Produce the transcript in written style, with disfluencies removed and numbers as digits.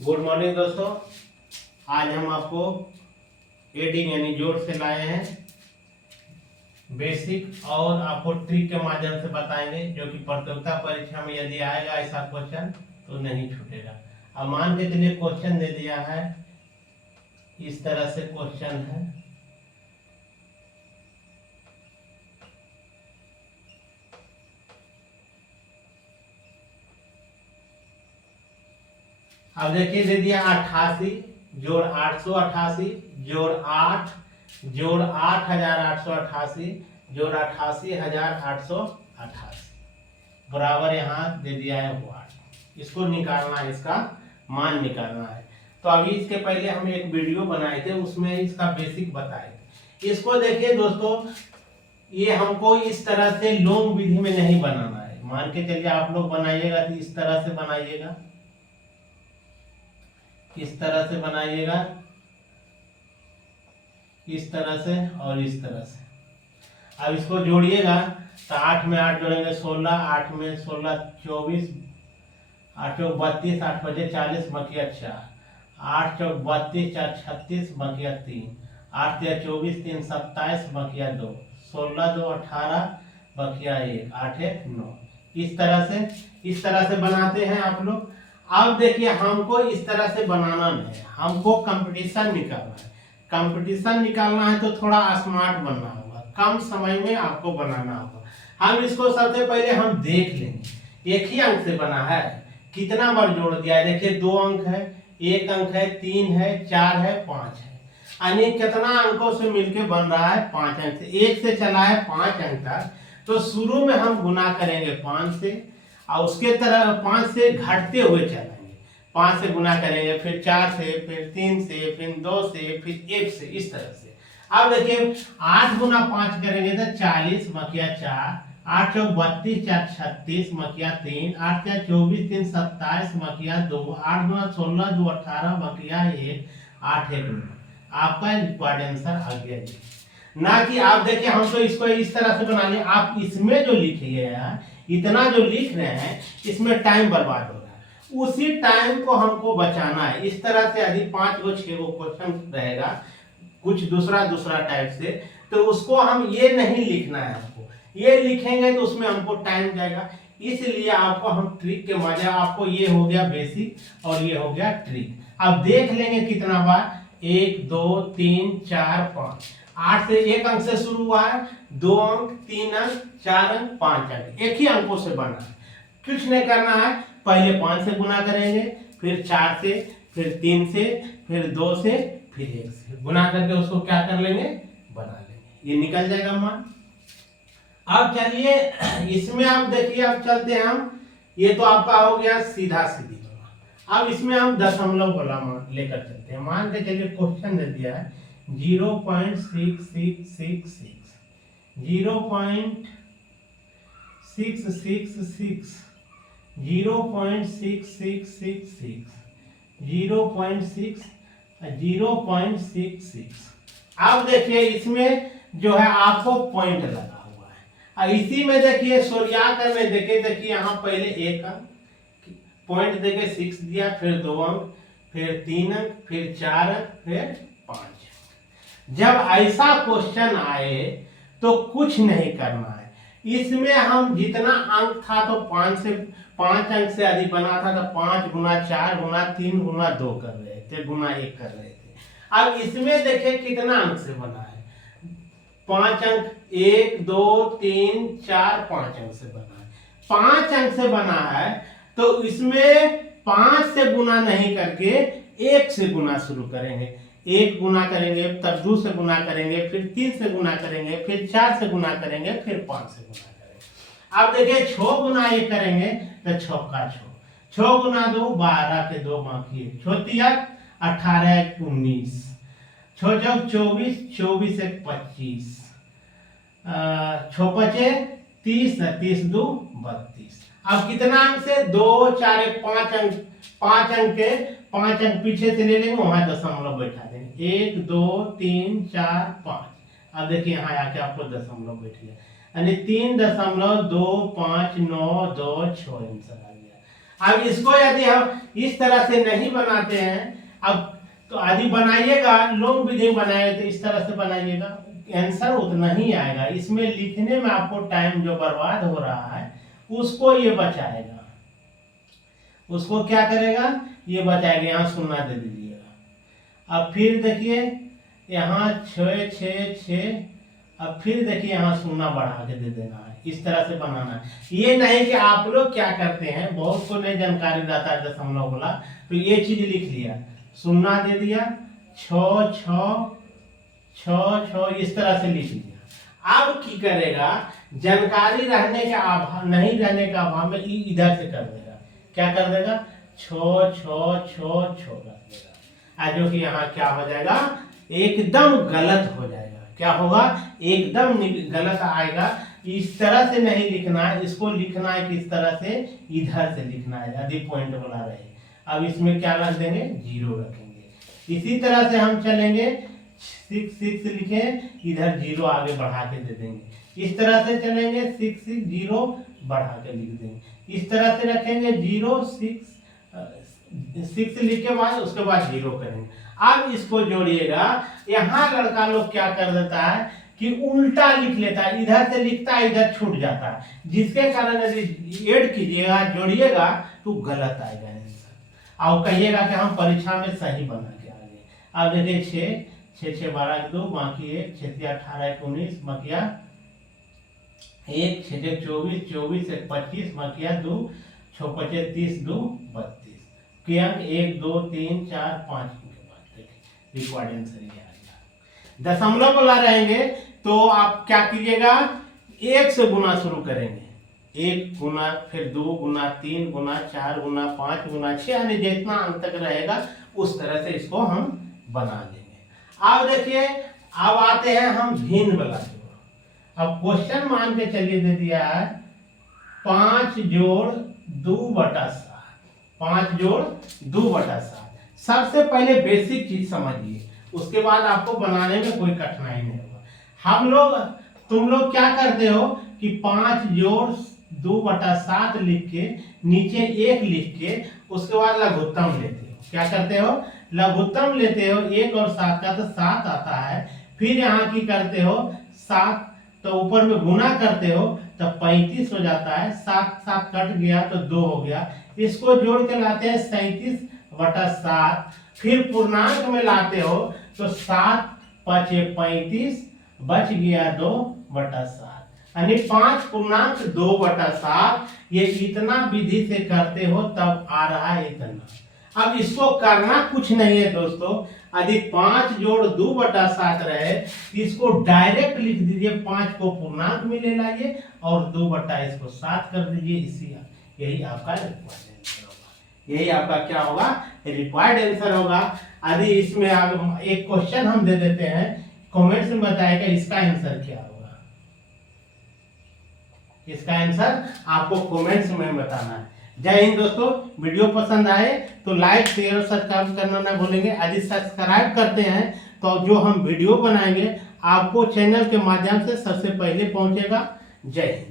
Good morning दोस्तों। आज हम आपको एडिंग यानी जोड़ से लाए हैं बेसिक और आपको ट्रिक के माध्यम से बताएंगे, जो कि प्रतियोगिता परीक्षा में यदि आएगा ऐसा क्वेश्चन तो नहीं छूटेगा। अब मान के चलिए क्वेश्चन दे दिया है, इस तरह से क्वेश्चन है। अब देखिए दे दिया 88 जोड़ 888 जोड़ 8 जोड़ 8888 जोड़ 88,888 बराबर यहाँ दे दिया है 8। इसको निकालना है, इसका मान निकालना है। तो अभी इसके पहले हम एक वीडियो बनाए थे, उसमें इसका बेसिक बताए थे। इसको देखिए दोस्तों, ये हमको इस तरह से लोंग विधि में नहीं बनाना है। मान के चलिए आप लोग बनाइएगा तो इस तरह से बनाइएगा, इस तरह से बनाइएगा, इस तरह से और इस तरह से। अब इसको जोड़िएगा तो 8 में 8 जोड़ेंगे 16, 8 में 16 24, 8 चौक 32, 8 बजे 40 बकिया 4, 8 चौक 32, 4 36 बकिया 3, 8 या 24, 3 27 बकिया 2, 16 2 18 बकिया 1, 8 1 9। इस तरह से बनाते हैं आप लोग। अब देखिए हमको इस तरह से बनाना नहीं है, हमको कंपटीशन निकालना है। कंपटीशन निकालना है तो थोड़ा स्मार्ट बनना होगा, कम समय में आपको बनाना होगा। हम इसको सबसे पहले हम देख लेंगे, एक ही अंक से बना है, कितना बार जोड़ दिया है। देखिए 2 अंक है, 1 अंक है, 3 है, 4 है, 5 है, यानी कितना अंकों से मिलके बन रहा है 5 अंक से। 1 से चला है 5 अंक तक, तो शुरू में हम गुना करेंगे 5 से, और उसके तरह 5 से घटते हुए चलेंगे। 5 से गुना करेंगे, फिर 4 से, फिर 3 से, फिर 2 से, फिर 1 से, इस तरह से। अब देखिए 8 गुना 5 करेंगे तो 40 मकिया 4, 8 चौक 32, 4 36 मकिया 3, 8 या 24, 3 27 मकिया 2, 8 गुना 16 2 18 मकिया 1, 8 1 9। आपका रिक्वायर्ड आंसर आ गया जी। ना कि आप देखिए हम तो इसको इस तरह से बना लिया, आप इसमें जो लिखिएगा, इतना जो लिख रहे हैं इसमें टाइम बर्बाद हो रहा है। उसी टाइम को हमको बचाना है। इस तरह से यदि 5 गो 6 गो क्वेश्चन रहेगा कुछ दूसरा टाइप से, तो उसको हम ये नहीं लिखना है। हमको ये लिखेंगे तो उसमें हमको टाइम जाएगा। इसलिए आपको हम ट्रिक के माध्यम, आपको ये हो गया बेसिक और ये हो गया ट्रिक। अब देख लेंगे कितना बार, 1 2 3 4 5। 8 से 1 अंक से शुरू हुआ है, 2 अंक 3 अंक 4 अंक 5 अंक, एक ही अंकों से बना है। कुछ नहीं करना है, पहले 5 से गुना करेंगे, फिर 4 से, फिर 3 से, फिर 2 से, फिर 1 से गुना करके उसको क्या कर लेंगे, बना लेंगे, ये निकल जाएगा मान। अब चलिए इसमें आप देखिए, अब चलते हैं हम। ये तो आपका हो गया सीधा सीधी। अब इसमें हम दशमलव वाला मान लेकर चलते हैं। मान के चलिए क्वेश्चन दे दिया है 0.6666, 0.6666, 0.6666, 0.66। अब देखिए इसमें जो है आपको पॉइंट लगा हुआ है, और इसी में देखिए सोरिया करने देखिए यहाँ पहले 1 अंक पॉइंट देके 6 दिया, फिर 2 अंक, फिर 3 अंक, फिर 4 अंक, फिर 5। जब ऐसा क्वेश्चन आए तो कुछ नहीं करना है। इसमें हम जितना अंक था तो 5 अंक से अधिक बना था तो 5 गुना 4 गुना 3 गुना 2 कर रहे थे, गुना 1 कर रहे थे। अब इसमें देखिए कितना अंक से बना है, 5 अंक, 1 2 3 4 5 अंक से बना है। 5 अंक से बना है तो इसमें 5 से गुना नहीं करके 1 से गुना शुरू करेंगे। 1 गुना करेंगे, तब 2 से गुना करेंगे, फिर 3 से गुना करेंगे, फिर 4 से गुना करेंगे, फिर 5 से गुना करेंगे। अब देखिए 6 गुना 1 करेंगे तो 6 का 6, 6 गुना 2 12 के 2 बाकी, 6 3 18 19, 6 चौक 24, 24 1 25, 6 5 30, 30 2 32। अब कितना अंक से, 2 4 1 5 अंक, 5 अंक के 5 अंक पीछे से ले लेंगे, वहां दशमलव बैठा देंगे, 1 2 3 4 5। अब देखिए यहाँ आके आपको दशमलव बैठ गया, यानी 3.25926 आंसर आ गया। अब इसको यदि हम इस तरह से नहीं बनाते हैं, अब तो यदि बनाइएगा लोग विधि बनाए तो इस तरह से बनाइएगा, आंसर उतना ही आएगा। इसमें लिखने में आपको टाइम जो बर्बाद हो रहा है उसको ये बचाएगा, उसको क्या करेगा, ये बचाएगा। यहाँ सुन्ना दे दीजिएगा। अब फिर देखिए यहाँ 6 6 6, अब फिर देखिए यहाँ सुन्ना बढ़ा के दे देना है, इस तरह से बनाना है। ये नहीं कि आप लोग क्या करते हैं, बहुत को नहीं जानकारी रहता है दशमलव वाला, तो ये चीज लिख लिया, सुन्ना दे दिया, 6 6 6 6 इस तरह से लिख लिया। अब की करेगा, जानकारी रहने के अभाव, नहीं रहने के अभाव में इधर से कर देगा, क्या कर देगा, 6 6 6 6 कर देगा। आज जो कि यहाँ क्या हो जाएगा, एकदम गलत हो जाएगा। क्या होगा, एकदम गलत आएगा। इस तरह से नहीं लिखना है, इसको लिखना है किस तरह से, इधर से लिखना है यदि पॉइंट वाला रहे। अब इसमें क्या रख देंगे, 0 रखेंगे। इसी तरह से हम चलेंगे, 6 6 लिखे, इधर 0 आगे बढ़ा के दे देंगे। इस तरह से चलेंगे, 6 6 0 बढ़ा के लिख देंगे। इस तरह से रखेंगे 0 6 लिख के बाद उसके बाद 0 करेंगे। अब इसको जोड़िएगा। यहाँ लड़का लोग क्या कर देता है कि उल्टा लिख लेता है, इधर से लिखता है इधर छूट जाता है, जिसके कारण यदि ऐड कीजिएगा, जोड़िएगा तो गलत आएगा आंसर। और कहिएगा कि हम परीक्षा में सही बना के आ गए। अब देखिए 6 6 12 2 बाकी 1 6 18 19 मकिया 1 6 6 24 24 1 25 मकिया 2 6 5 30 2 32 के अंक 1 2 3 4 5 के बाद रिक्वायर्ड आंसर ये आ गया। दशमलव वाला रहेंगे तो आप क्या कीजिएगा, 1 से गुना शुरू करेंगे, 1 गुना, फिर 2 गुना, 3 गुना, 4 गुना, 5 गुना, 6, यानी जितना अंक तक रहेगा उस तरह से इसको हम बना देंगे। अब देखिए, अब आते हैं हम भिन्न वाला जोड़। अब क्वेश्चन मान के चलिए दे दिया है 5 जोड़ 2/7, 5 जोड़ 2/7। सबसे पहले बेसिक चीज समझिए, उसके बाद आपको बनाने में कोई कठिनाई नहीं होगा। तुम लोग क्या करते हो कि 5 जोड़ 2/7 लिख के नीचे 1 लिख के उसके बाद लघुत्तम लेते हो। क्या करते हो, लघुत्तम लेते हो, 1 और 7 का तो 7 आता है। फिर यहाँ की करते हो 7, तो ऊपर में गुना करते हो तो 35 हो जाता है, 7 7 कट गया तो 2 हो गया। इसको जोड़ के लाते हैं 37/7। फिर पूर्णांक में लाते हो तो 7 5 35 बच गया 2/7, यानी 5 पूर्णांक 2/7। ये इतना विधि से करते हो तब आ रहा है इतना। अब इसको करना कुछ नहीं है दोस्तों, यदि 5 जोड़ 2/7 रहे इसको डायरेक्ट लिख दीजिए, 5 को पूर्णांक में ले लाइए और 2/7 कर दीजिए। इसी यही आपका रिक्वायर्ड आंसर होगा, यही आपका क्या होगा, रिक्वायर्ड आंसर होगा। यदि इसमें एक क्वेश्चन हम दे देते हैं, कमेंट्स में बताएगा इसका आंसर क्या होगा। इसका आंसर आपको कमेंट्स में बताना है। जय हिंद दोस्तों, वीडियो पसंद आए तो लाइक शेयर और सब्सक्राइब करना ना भूलेंगे। यदि सब्सक्राइब करते हैं तो जो हम वीडियो बनाएंगे आपको चैनल के माध्यम से सबसे पहले पहुंचेगा। जय हिंद।